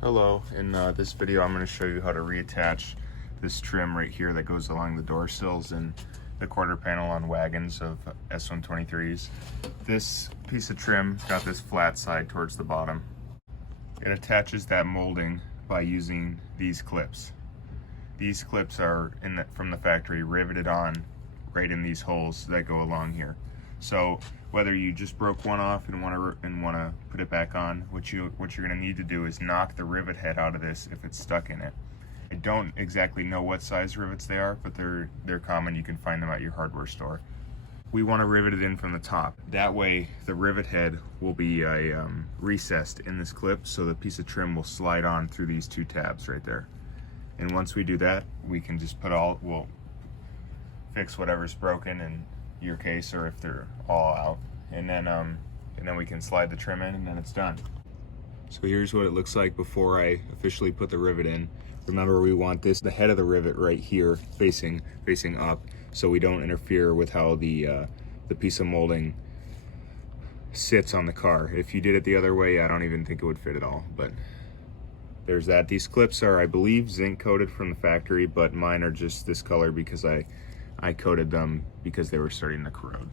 Hello, in this video I'm going to show you how to reattach this trim right here that goes along the door sills and the quarter panel on wagons of S123s. This piece of trim got this flat side towards the bottom. It attaches that molding by using these clips. These clips are from the factory riveted on right in these holes that go along here. So whether you just broke one off and want to put it back on, what you're going to need to do is knock the rivet head out of this if it's stuck in it. I don't exactly know what size rivets they are, but they're common. You can find them at your hardware store. We want to rivet it in from the top. That way the rivet head will be recessed in this clip, so the piece of trim will slide on through these two tabs right there. And once we do that, we can just we'll fix whatever's broken in your case, or if they're all out, and then we can slide the trim in, and then it's done. So here's what it looks like before I officially put the rivet in. Remember, we want the head of the rivet right here facing up, so we don't interfere with how the piece of molding sits on the car. If you did it the other way, I don't even think it would fit at all. But there's that. These clips are, I believe, zinc coated from the factory, but mine are just this color because I coated them because they were starting to corrode.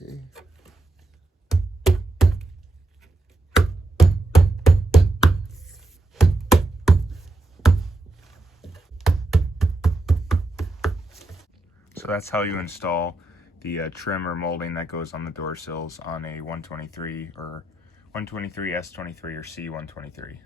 Okay. So that's how you install the trim or molding that goes on the door sills on a 123 or 123, S123 or C123.